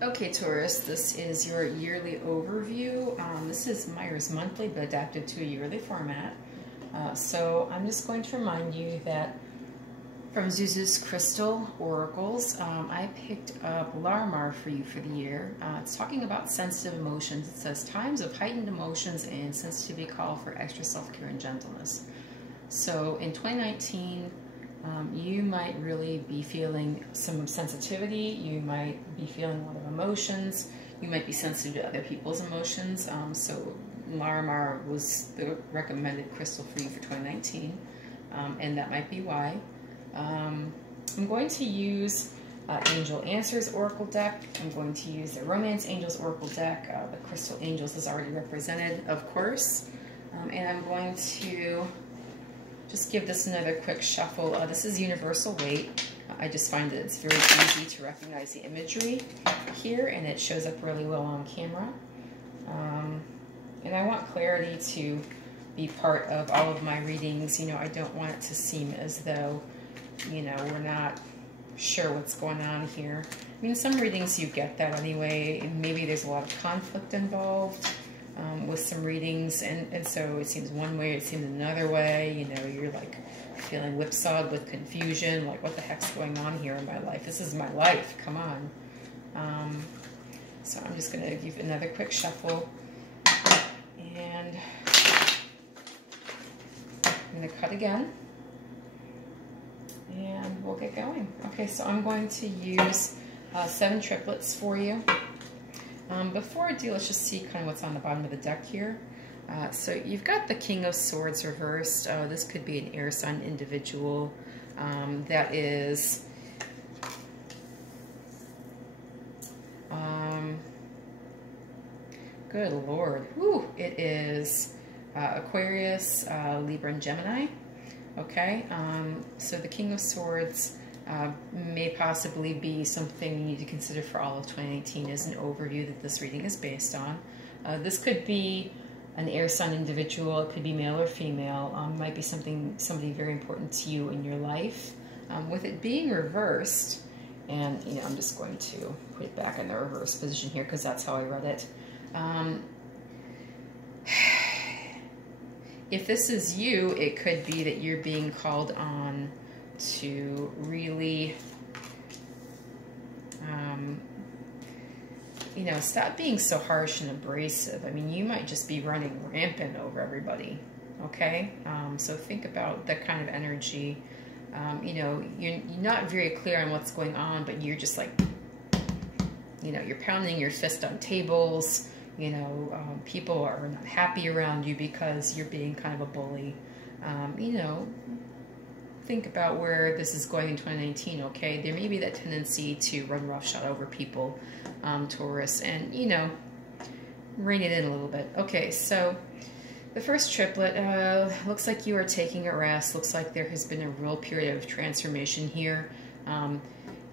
Okay, Taurus, this is your yearly overview. This is Meyer's monthly, but adapted to a yearly format. So I'm just going to remind you that from Zuzu's Crystal Oracles, I picked up Larimar for you for the year. It's talking about sensitive emotions. It says, times of heightened emotions and sensitivity call for extra self-care and gentleness. So in 2019, you might really be feeling some sensitivity. You might be feeling a lot of emotions. You might be sensitive to other people's emotions. So Larimar was the recommended crystal for you for 2019, and that might be why. I'm going to use Angel Answers Oracle deck. I'm going to use the Romance Angels Oracle deck. The Crystal Angels is already represented, of course. And I'm going to just give this another quick shuffle. This is universal weight. I just find that it's very easy to recognize the imagery here, and it shows up really well on camera. And I want clarity to be part of all of my readings. You know, I don't want it to seem as though, you know, we're not sure what's going on here. I mean, some readings you get that anyway, and maybe there's a lot of conflict involved with some readings, and so it seems one way, it seems another way. You know, you're like feeling whipsawed with confusion, like what the heck's going on here in my life? This is my life, come on. So I'm just going to give another quick shuffle, and I'm going to cut again. And we'll get going. Okay, so I'm going to use 7 triplets for you. Before I do, let's just see kind of what's on the bottom of the deck here. So you've got the King of Swords reversed. This could be an air sign individual that is good Lord. Whew, it is Aquarius, Libra, and Gemini. Okay, so the King of Swords may possibly be something you need to consider for all of 2019 as an overview that this reading is based on. This could be an air sign individual, it could be male or female, might be somebody very important to you in your life. With it being reversed, and you know, I'm just going to put it back in the reverse position here because that's how I read it. If this is you, it could be that you're being called on to really, you know, stop being so harsh and abrasive. I mean, you might just be running rampant over everybody, okay? So think about that kind of energy. You know, you're not very clear on what's going on, but you're just like, you know, you're pounding your fist on tables. You know, people are not happy around you because you're being kind of a bully. You know, think about where this is going in 2019, okay? There may be that tendency to run roughshod over people, Taurus, and, you know, rein it in a little bit. Okay, so the first triplet, looks like you are taking a rest. Looks like there has been a real period of transformation here.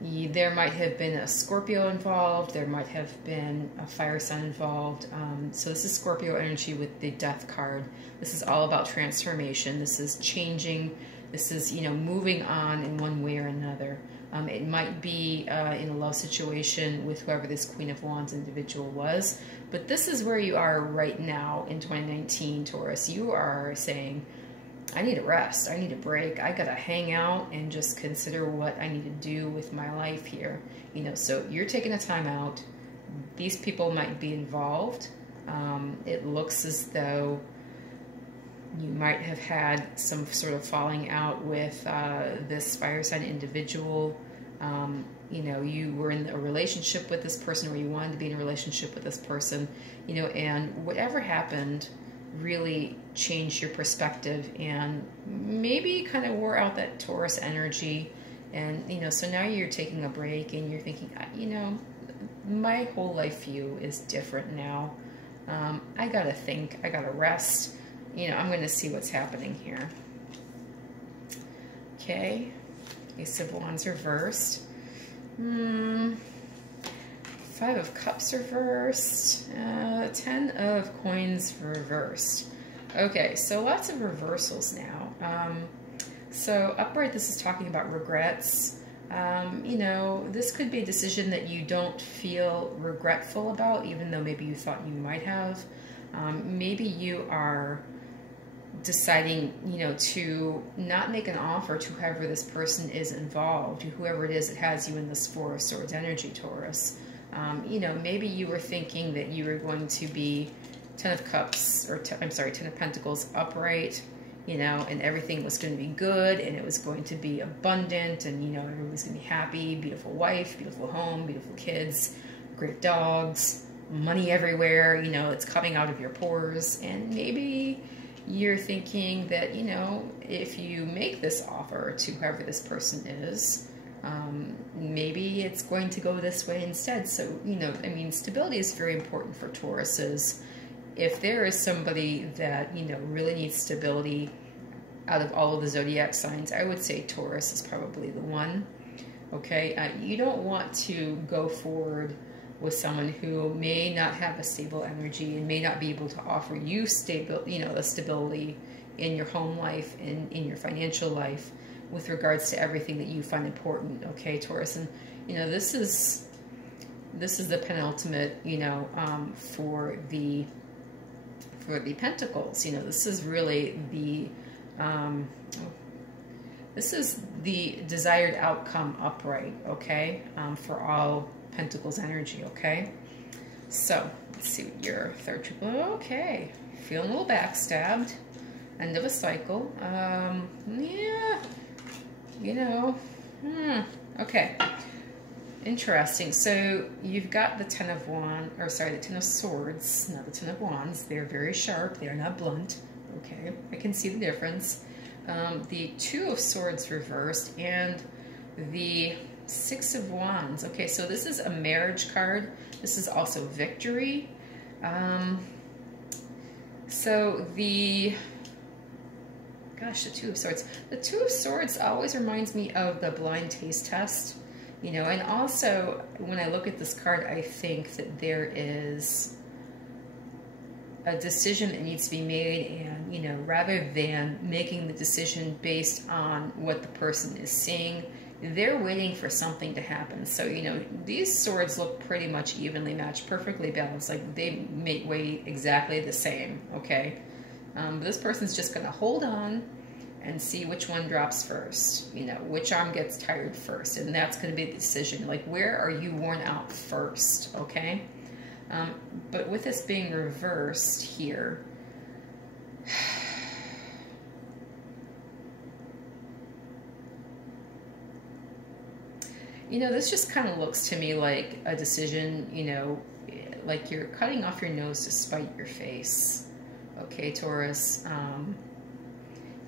There might have been a Scorpio involved. There might have been a fire sign involved. So this is Scorpio energy with the Death card. This is all about transformation. This is changing. This is, you know, moving on in one way or another. It might be in a love situation with whoever this Queen of Wands individual was. But this is where you are right now in 2019, Taurus. You are saying, I need a rest, I need a break, I gotta hang out and just consider what I need to do with my life here. You know, so you're taking a time out. These people might be involved. It looks as though you might have had some sort of falling out with this fire sign individual. You know, you were in a relationship with this person, or you wanted to be in a relationship with this person, you know, and whatever happened really changed your perspective and maybe kind of wore out that Taurus energy. And, you know, so now you're taking a break and you're thinking, you know, my whole life view is different now. I gotta think, I gotta rest. You know, I'm going to see what's happening here. Okay, Ace of Wands reversed. 5 of Cups reversed. 10 of Coins reversed. Okay, so lots of reversals now. So upright, this is talking about regrets. You know, this could be a decision that you don't feel regretful about, even though maybe you thought you might have. Maybe you are deciding, you know, to not make an offer to whoever this person is involved, whoever it is that has you in this Four of Swords energy, Taurus. You know, maybe you were thinking that you were going to be Ten of Cups, or I'm sorry, Ten of Pentacles upright, you know, and everything was going to be good, and it was going to be abundant, and, you know, everyone was going to be happy, beautiful wife, beautiful home, beautiful kids, great dogs, money everywhere, you know, it's coming out of your pores. And maybe you're thinking that, you know, if you make this offer to whoever this person is, maybe it's going to go this way instead. So, you know, I mean, stability is very important for Tauruses. If there is somebody that, you know, really needs stability out of all of the zodiac signs, I would say Taurus is probably the one. Okay, you don't want to go forward with someone who may not have a stable energy and may not be able to offer you stable, you know, the stability in your home life and in your financial life with regards to everything that you find important. Okay, Taurus, and you know, this is the penultimate, you know, for the Pentacles. You know, this is really the this is the desired outcome upright. Okay, for all Pentacles energy. Okay, so let's see what your third triple. Okay, feeling a little backstabbed, end of a cycle. Yeah, you know, okay, interesting. So you've got the Ten of Wands, or sorry, the Ten of Swords, not the Ten of Wands. They're very sharp. They are not blunt. Okay, I can see the difference. The Two of Swords reversed and the Six of Wands. Okay, so this is a marriage card. This is also victory. So the Two of Swords. The Two of Swords always reminds me of the blind taste test, you know, and also when I look at this card, I think that there is a decision that needs to be made, and, you know, rather than making the decision based on what the person is seeing, they're waiting for something to happen. So, you know, these swords look pretty much evenly matched, perfectly balanced, like they weigh exactly the same, okay? But this person's just going to hold on and see which one drops first, you know, which arm gets tired first, and that's going to be the decision. Like, where are you worn out first, okay? But with this being reversed here, you know, this just kind of looks to me like a decision, you know, like you're cutting off your nose to spite your face. Okay, Taurus,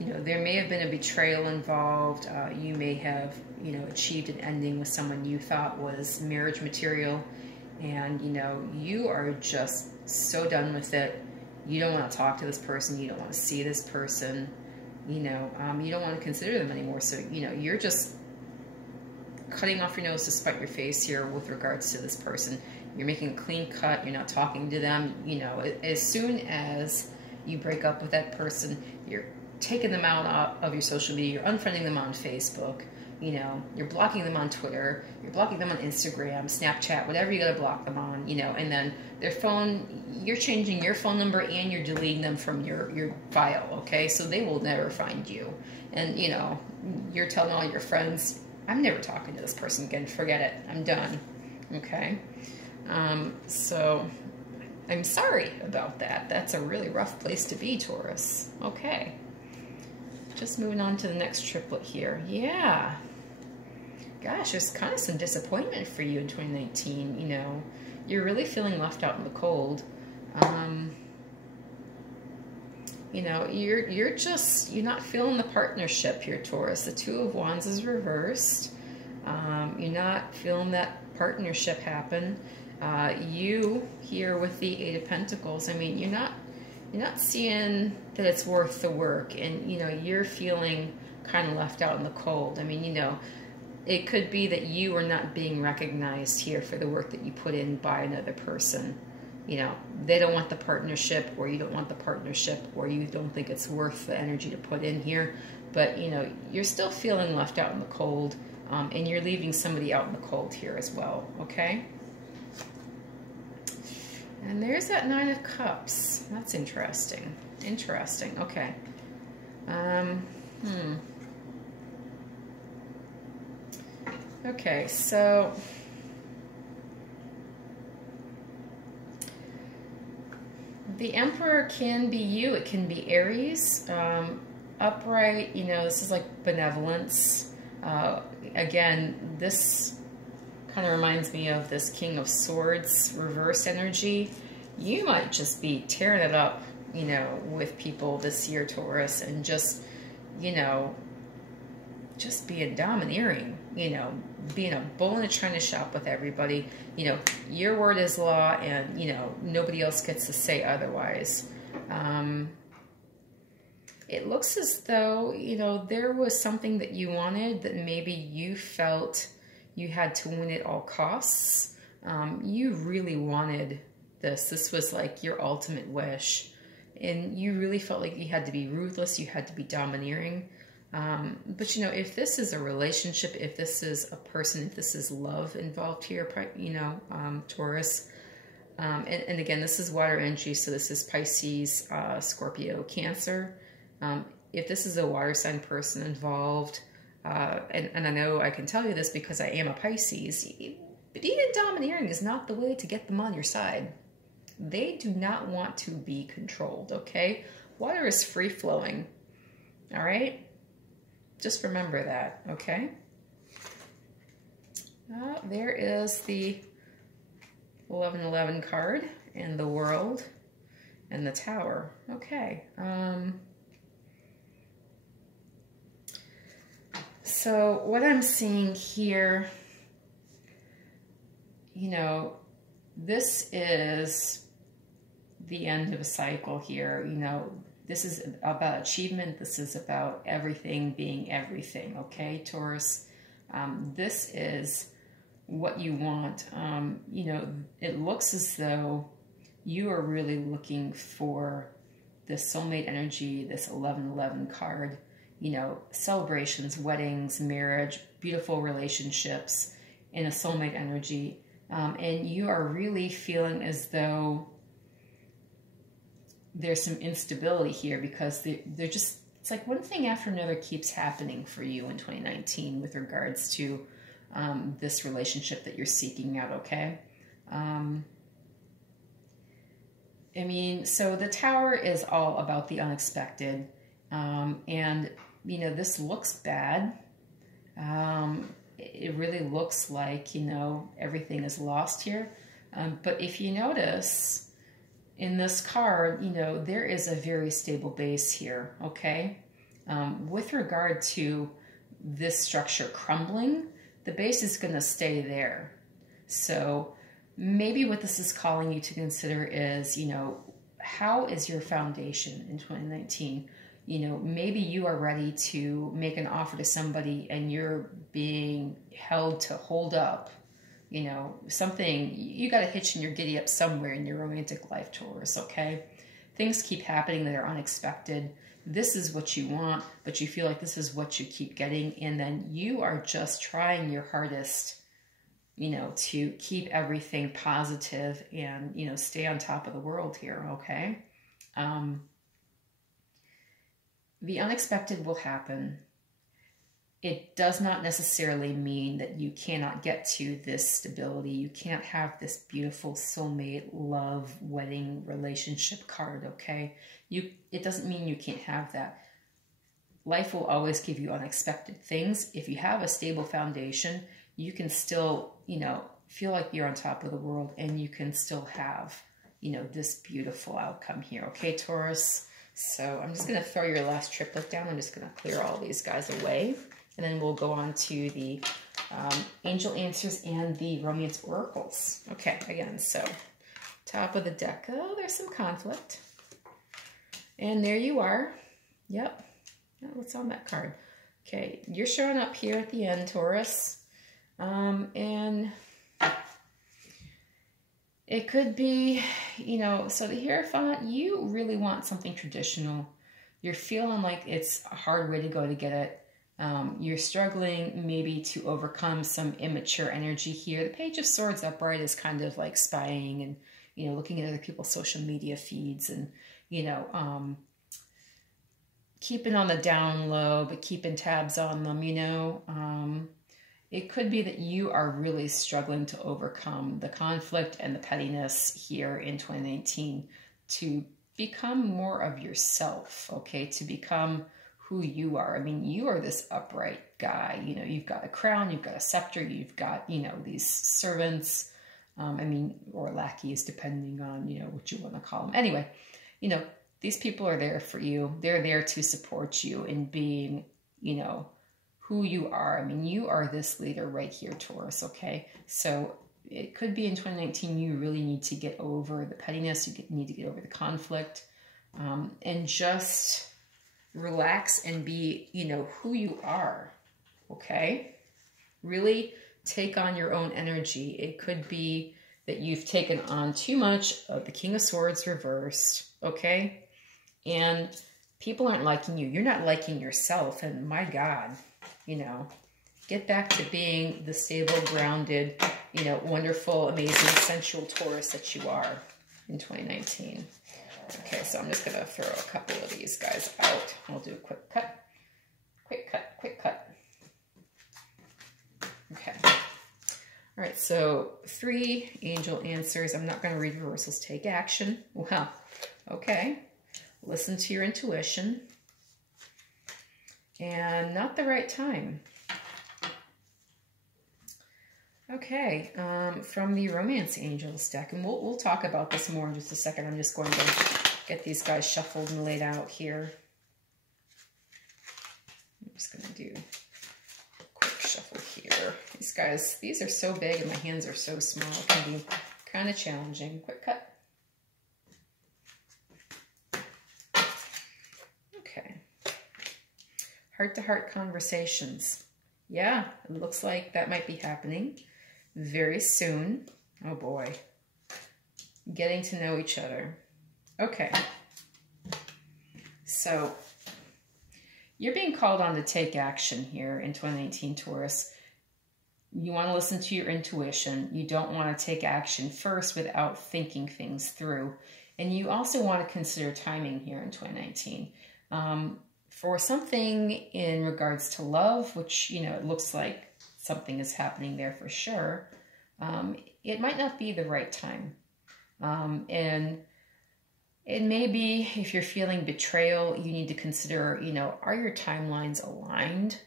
you know, there may have been a betrayal involved. You may have, you know, achieved an ending with someone you thought was marriage material, and, you know, you are just so done with it. You don't want to talk to this person. You don't want to see this person. You know, you don't want to consider them anymore. So, you know, you're just cutting off your nose to spite your face here with regards to this person. You're making a clean cut. You're not talking to them. You know, as soon as you break up with that person, you're taking them out of your social media. You're unfriending them on Facebook. You know, you're blocking them on Twitter. You're blocking them on Instagram, Snapchat, whatever you gotta block them on, you know, and then their phone, you're changing your phone number and you're deleting them from your file, okay? So they will never find you. And, you know, you're telling all your friends, I'm never talking to this person again. Forget it. I'm done. Okay? So I'm sorry about that. That's a really rough place to be, Taurus. Okay. Just moving on to the next triplet here. Yeah. Gosh, there's kind of some disappointment for you in 2019. You know, you're really feeling left out in the cold. You know, you're not feeling the partnership here, Taurus. The Two of Wands is reversed. You're not feeling that partnership happen. You here with the Eight of Pentacles, I mean, you're not seeing that it's worth the work, and, you know, you're feeling kind of left out in the cold. I mean, you know, it could be that you are not being recognized here for the work that you put in by another person. You know, they don't want the partnership, or you don't want the partnership, or you don't think it's worth the energy to put in here. But, you know, you're still feeling left out in the cold. And you're leaving somebody out in the cold here as well, okay? And there's that Nine of Cups. That's interesting. Interesting, okay. Okay, so the Emperor can be you, it can be Aries, upright, you know, this is like benevolence. Again, this kind of reminds me of this King of Swords reverse energy. You might just be tearing it up, you know, with people this year, Taurus, and just, you know, just being domineering, you know, being a bull in a china shop with everybody. You know, your word is law, and, you know, nobody else gets to say otherwise. It looks as though, you know, there was something that you wanted that maybe you felt you had to win at all costs. You really wanted this. This was like your ultimate wish. And you really felt like you had to be ruthless, you had to be domineering. But, you know, if this is a relationship, if this is a person, if this is love involved here, you know, Taurus, and again, this is water energy, so this is Pisces, Scorpio, Cancer. If this is a water sign person involved, and I know I can tell you this because I am a Pisces, but even domineering is not the way to get them on your side. They do not want to be controlled, okay? Water is free-flowing, all right? Just remember that, okay? There is the 1111 card and the World and the Tower. Okay. So what I'm seeing here, you know, this is the end of a cycle here. You know, this is about achievement. This is about everything being everything, okay, Taurus? This is what you want. You know, it looks as though you are really looking for this soulmate energy, this 1111 card, you know, celebrations, weddings, marriage, beautiful relationships in a soulmate energy. And you are really feeling as though there's some instability here because they're just, it's like one thing after another keeps happening for you in 2019 with regards to this relationship that you're seeking out, okay? I mean, so the Tower is all about the unexpected. And, you know, this looks bad. It really looks like, you know, everything is lost here. But if you notice, in this card, you know, there is a very stable base here, okay? With regard to this structure crumbling, the base is going to stay there. So maybe what this is calling you to consider is, you know, how is your foundation in 2019? You know, maybe you are ready to make an offer to somebody and you're being held to hold up. You know, something, you got a hitch and you're giddy up somewhere in your romantic life, Taurus, okay? Things keep happening that are unexpected. This is what you want, but you feel like this is what you keep getting, and then you are just trying your hardest, you know, to keep everything positive and, you know, stay on top of the world here, okay? The unexpected will happen. It does not necessarily mean that you cannot get to this stability. You can't have this beautiful soulmate, love, wedding, relationship card, okay? It doesn't mean you can't have that. Life will always give you unexpected things. If you have a stable foundation, you can still, you know, feel like you're on top of the world, and you can still have, you know, this beautiful outcome here, okay, Taurus? So I'm just going to throw your last triplet down. I'm just going to clear all these guys away. And then we'll go on to the angel answers and the romance oracles. Okay, again, so top of the deck. Oh, there's some conflict. And there you are. Yep. Oh, what's on that card? Okay, you're showing up here at the end, Taurus. And it could be, you know, so the Hierophant, you really want something traditional. You're feeling like it's a hard way to go to get it. You're struggling maybe to overcome some immature energy here. The Page of Swords upright is kind of like spying and, you know, looking at other people's social media feeds and, you know, keeping on the down low, but keeping tabs on them, you know. It could be that you are really struggling to overcome the conflict and the pettiness here in 2019 to become more of yourself, okay? To become who you are. I mean, you are this upright guy. You know, you've got a crown, you've got a scepter, you've got, you know, these servants, I mean, or lackeys, depending on, you know, what you want to call them. Anyway, you know, these people are there for you. They're there to support you in being, you know, who you are. I mean, you are this leader right here, Taurus, okay? So it could be in 2019 you really need to get over the pettiness, you need to get over the conflict, and just relax and be, you know, who you are, okay? Really take on your own energy. It could be that you've taken on too much of the King of Swords reversed, okay? And people aren't liking you. You're not liking yourself, and my God, you know, get back to being the stable, grounded, you know, wonderful, amazing, sensual Taurus that you are in 2019. Okay, so I'm just going to throw a couple of these guys out. I'll do a quick cut, quick cut, quick cut. Okay. All right, so 3 angel answers. I'm not going to read reversals. Take action. Well, okay. Listen to your intuition. And not the right time. Okay, from the Romance Angels deck, and we'll talk about this more in just a second. I'm just going to get these guys shuffled and laid out here. I'm just going to do a quick shuffle here. These guys, these are so big and my hands are so small. It can be kind of challenging. Quick cut. Okay. Heart-to-heart conversations. Yeah, it looks like that might be happening very soon. Oh boy. Getting to know each other. Okay. So, you're being called on to take action here in 2019, Taurus. You want to listen to your intuition. You don't want to take action first without thinking things through. And you also want to consider timing here in 2019. For something in regards to love, which, you know, it looks like something is happening there for sure, it might not be the right time. And it may be, if you're feeling betrayal, you need to consider, you know, are your timelines aligned?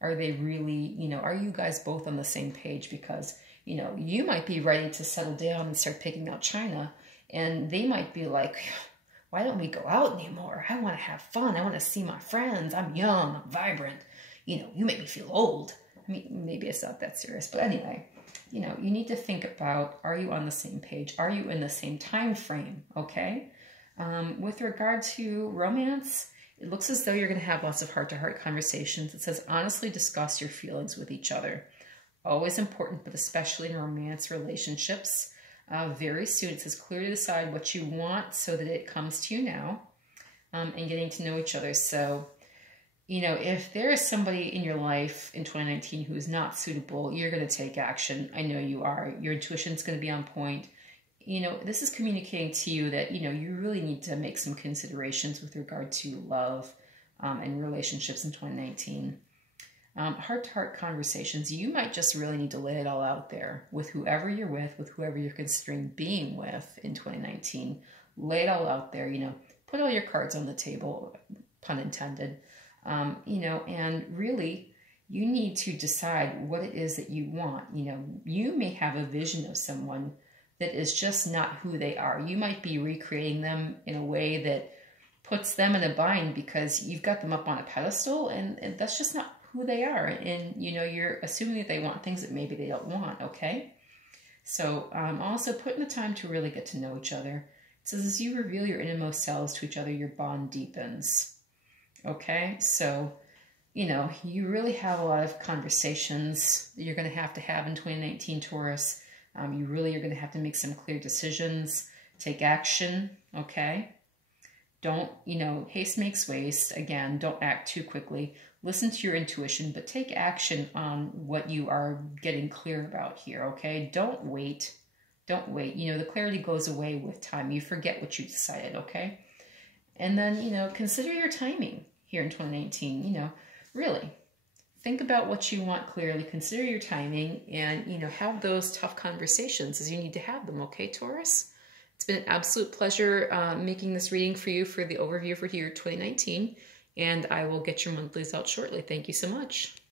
Are they really, you know, are you guys both on the same page? Because, you know, you might be ready to settle down and start picking out China, and they might be like, why don't we go out anymore? I want to have fun. I want to see my friends. I'm young. I'm vibrant. You know, you make me feel old. I mean, maybe it's not that serious. But anyway, you know, you need to think about, are you on the same page? Are you in the same time frame? Okay? With regard to romance, it looks as though you're going to have lots of heart-to-heart conversations. It says, honestly discuss your feelings with each other. Always important, but especially in romance relationships. Very soon, it says clearly decide what you want so that it comes to you now, and getting to know each other. So, you know, if there is somebody in your life in 2019 who is not suitable, you're going to take action. I know you are. Your intuition is going to be on point. You know, this is communicating to you that, you know, you really need to make some considerations with regard to love and relationships in 2019. Heart-to-heart conversations, you might just really need to lay it all out there with whoever you're with whoever you're considering being with in 2019. Lay it all out there, you know, put all your cards on the table, pun intended, you know, and really you need to decide what it is that you want. You know, you may have a vision of someone that is just not who they are. You might be recreating them in a way that puts them in a bind because you've got them up on a pedestal, and that's just not who they are. And, you know, you're assuming that they want things that maybe they don't want, okay? So also put in the time to really get to know each other. It says, as you reveal your innermost selves to each other, your bond deepens, okay? So, you know, you really have a lot of conversations that you're going to have in 2019, Taurus. You really are going to have to make some clear decisions, take action, okay? Don't, haste makes waste. Again, don't act too quickly. Listen to your intuition, but take action on what you are getting clear about here, okay? Don't wait. Don't wait. The clarity goes away with time. You forget what you decided, okay? And then, consider your timing here in 2019. Really think about what you want clearly. Consider your timing and, have those tough conversations as you need to have them, okay, Taurus? It's been an absolute pleasure making this reading for you for the overview for year 2019, and I will get your monthlies out shortly. Thank you so much.